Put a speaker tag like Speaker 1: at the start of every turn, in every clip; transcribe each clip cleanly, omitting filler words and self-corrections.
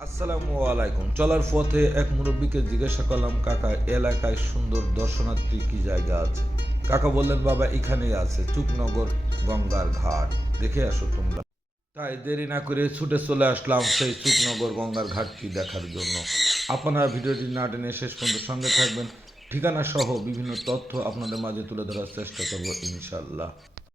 Speaker 1: আসসালামু আলাইকুম। চলার পথে এক মুরব্বীকে জিজ্ঞাসা করলাম, কাকা এলাকায় সুন্দর দর্শনার্থী কি জায়গা আছে? কাকা বললেন, বাবা এখানেই আছে, চুকনগর গঙ্গার ঘাট, দেখে আসো তোমরা। তাই দেরি না করে ছুটে চলে আসলাম সেই চুকনগর গঙ্গার ঘাটটি দেখার জন্য। আপনারা ভিডিওটি না টেনে শেষ পর্যন্ত সঙ্গে থাকবেন। ঠিকানা সহ বিভিন্ন তথ্য আপনাদের মাঝে তুলে ধরার চেষ্টা করব ইনশাল্লাহ।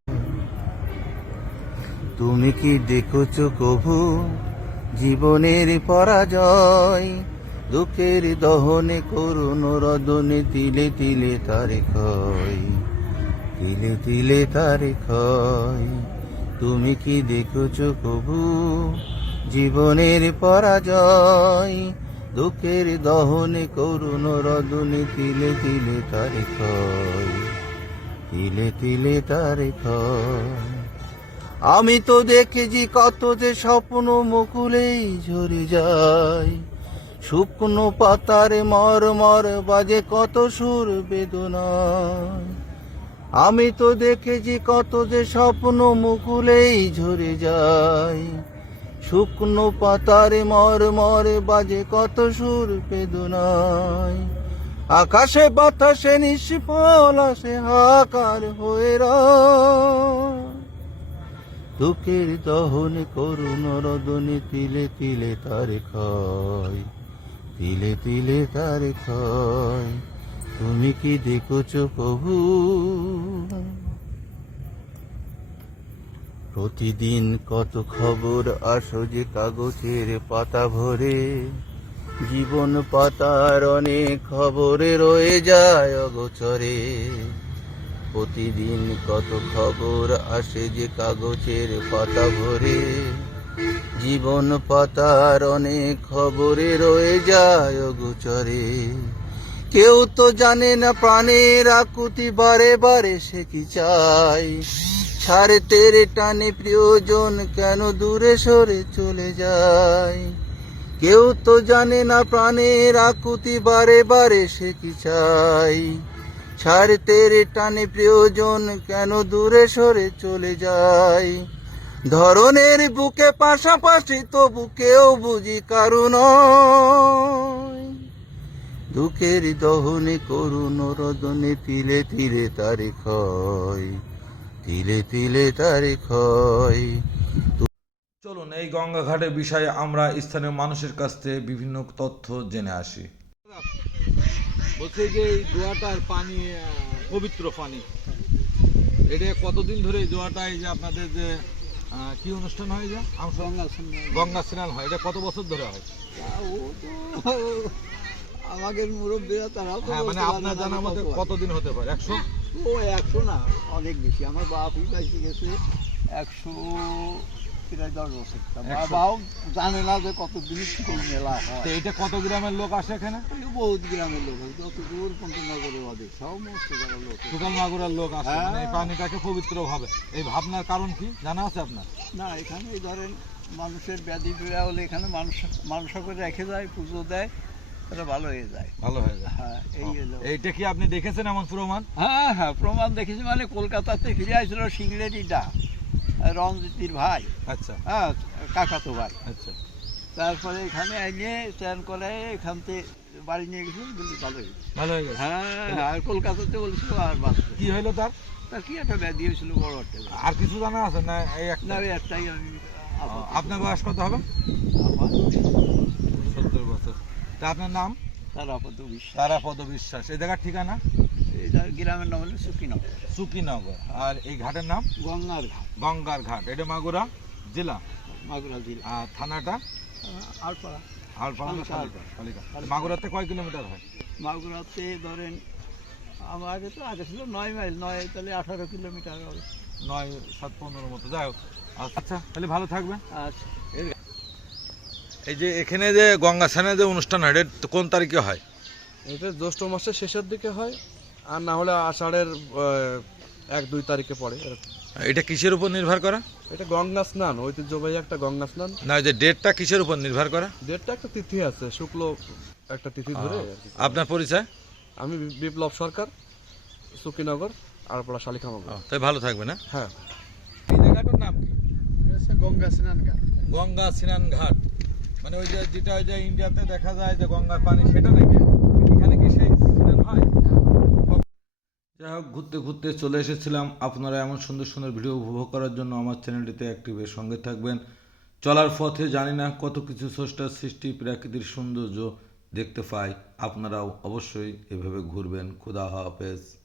Speaker 2: তুমি কি দেখেছো কভু জীবনের পরাজয়? দুঃখের দহনে করুণ রদনে তিলে তিলে তার ক্ষয়, তিলে তিলে তার ক্ষয়। তুমি কি দেখেছো কভু জীবনের পরাজয়? দুঃখের দহনে করুণ রদনে তিলে তিলে তার ক্ষয়, তিলে তিলে তার ক্ষয়। আমি তো দেখেছি কত যে স্বপ্ন মুকুলেই ঝরে যায়, শুকনো পাতারে মর মর বাজে কত সুর বেদনায়। আমি তো দেখেছি কত যে স্বপ্ন মুকুলেই ঝরে যায়, শুকনো পাতারে মর মর বাজে কত সুর বেদনায়। আকাশে বাতাসে নিষ্ফল আসে হাকার হয়ে রয়, দুঃখের দহনে করুণ রদনে তিলে তিলে তার ক্ষয়, তিলে তিলে তার ক্ষয়। তুমি কি দেখেছো প্রভু? প্রতিদিন কত খবর আসো যে কাগজের পাতা ভরে, জীবন পাতার অনেক খবরে রয়ে যায় অগোচরে। প্রতিদিন কত খবর আসে যে কাগজের পাতা ভরে, জীবন পাতার অনেক খবরে রয়ে যায় অগোচরে। কেউ তো জানে না প্রাণের আকুতি বারে বারে সে কি চায়, ছাড়ে তেরে টানে প্রিয়জন কেন দূরে সরে চলে যায়। কেউ তো জানে না প্রাণের আকুতি বারে বারে সে কি চায়, ছাড় তেরে টানে প্রিয়জন কেন দূরে সরে চলে যায়। ধরনের বুকে পাশাপাশি তবু কেউ বুঝি কারণ, দুঃখের দহনে করুণ রদনে তিলে তিলে তার ক্ষয়, তিলে তিলে তার ক্ষয়।
Speaker 1: চলুন এই গঙ্গা ঘাটের বিষয়ে আমরা স্থানীয় মানুষের কাছ থেকে বিভিন্ন তথ্য জেনে আসি।
Speaker 3: বলছে যে এই জোয়াটার পানি পবিত্র পানি, এটা কতদিন ধরে এই জোয়াটা, এই যে আপনাদের যে কি অনুষ্ঠান হয়, যে গঙ্গা স্নান হয়, এটা কত বছর ধরে হয়?
Speaker 4: আমাদের মুরব্বীরা তারাও তো
Speaker 3: হ্যাঁ, মানে আপনার জানার মতে কতদিন হতে পারে? 100?
Speaker 4: ও 100 না, অনেক বেশি। আমার বাপই কাছে গেছে 100 প্রায় 10 বছর। বাবাও জানে না যে কতদিন কোন মেলা হয়।
Speaker 3: তো এটা কত গ্রামের লোক আসে এখানে?
Speaker 4: বহুত গ্রামের লোক হয়, যত দূর পঞ্চনগরে বাদে সমস্ত জায়গার লোক।
Speaker 3: সুকাল মাগুরার লোক আসে, মানে এই পানিটাকে পবিত্র ভাবে। এই ভাবনার কারণ কি জানা আছে আপনার?
Speaker 4: না, এখানে ধরেন মানুষের ব্যাধি পীড়া হলে এখানে মানুষ করে রেখে যায়, পুজো দেয়, এটা ভালো হয়ে যায়।
Speaker 3: ভালো হয়ে যায়।
Speaker 4: হ্যাঁ, এই হলো।
Speaker 3: এইটা কি আপনি দেখেছেন এমন প্রমাণ?
Speaker 4: হ্যাঁ হ্যাঁ, প্রমাণ দেখেছি। মানে কলকাতাতে ফিরে আসছিল সিংড়েরিটা, রঞ্জিতির ভাই,
Speaker 3: আচ্ছা
Speaker 4: হ্যাঁ, কাকাতো ভাই।
Speaker 3: আচ্ছা।
Speaker 4: তারপরে এখানে এনে স্নান করে এখান থেকে বাড়ি নিয়ে গেছিল, কিন্তু ভালো হয়েছে।
Speaker 3: ভালো হয়ে গেছে।
Speaker 4: হ্যাঁ, আর কলকাতাতে বলছিল আর বাঁচবে।
Speaker 3: কি হইলো তার?
Speaker 4: তার কি একটা ব্যাধি হয়েছিল বড় একটা।
Speaker 3: আর কিছু জানা আছে না? এই
Speaker 4: না,
Speaker 3: একটা।
Speaker 4: ওই একটাই আমি
Speaker 3: আপনার বয়স কত হবে?
Speaker 4: আমার
Speaker 3: 70 বছর। তা আপনার নাম?
Speaker 4: তার আপাতত বিশ্বাস।
Speaker 3: তারাপদ বিশ্বাস। এই জায়গার ঠিকানা?
Speaker 4: এটা গ্রামের নাম হলো সুকিনগর।
Speaker 3: সুকিনগর। আর এই ঘাটের নাম?
Speaker 4: গঙ্গার ঘাট,
Speaker 3: গঙ্গার ঘাট। এটা মাগুরা জেলা।
Speaker 4: মাগুরা জেলা।
Speaker 3: আর থানাটা?
Speaker 4: আলপাড়া।
Speaker 3: আলপাড়া না
Speaker 4: শালিকা।
Speaker 3: শালিকা? মাগুরাতে কয় কিলোমিটার হয়?
Speaker 4: মাগুরাতে ধরেন আমার আগে তো আগে ছিল 9 মাইল, 9 তাহলে 18 কিলোমিটার হবে।
Speaker 3: 9, 7, 15 মতো। যাই হোক, আচ্ছা, তাহলে ভালো থাকবেন।
Speaker 4: আচ্ছা,
Speaker 3: এই যে এখানে যে গঙ্গা স্নানের যে অনুষ্ঠান হয়, এটা কোন তারিখে হয়?
Speaker 5: এটা জ্যৈষ্ঠ মাসের শেষের দিকে হয়, আর না হলে আষাঢ়ের 1-2 তারিখে পড়ে এরকম।
Speaker 3: এটা কিসের উপর নির্ভর করা?
Speaker 5: এটা গঙ্গা স্নান, ঐতিহ্যবাহী একটা গঙ্গা স্নান।
Speaker 3: না, ওই যে ডেটটা কিসের উপর নির্ভর করা?
Speaker 5: ডেটটা একটা তিথি আছে, শুক্ল একটা তিথি ধরে আর কি।
Speaker 3: আপনার পরিচয়?
Speaker 5: আমি বিপ্লব সরকার, সুকিনগর, আরপাড়া শালিখামাগুড়া।
Speaker 3: তাই ভালো থাকবেন।
Speaker 5: হ্যাঁ।
Speaker 3: এই জায়গাটার নাম কি?
Speaker 4: গঙ্গা স্নান ঘাট।
Speaker 3: গঙ্গা স্নান ঘাট। মানে ওই যে যেটা ওই যে ইন্ডিয়াতে দেখা যায় যে গঙ্গার পানি, সেটা নাকি এখানে কি সেই সিজন হয়?
Speaker 1: যাই হোক, ঘুরতে ঘুরতে চলে এসেছিলাম। আপনারা এমন সুন্দর সুন্দর ভিডিও উপভোগ করার জন্য আমার চ্যানেলটিতে অ্যাক্টিভের সঙ্গে থাকবেন। চলার পথে জানি না কত কিছু স্রষ্টার সৃষ্টি, প্রাকৃতিক সৌন্দর্য দেখতে পাই। আপনারাও অবশ্যই এভাবে ঘুরবেন। খুদা হাফেজ।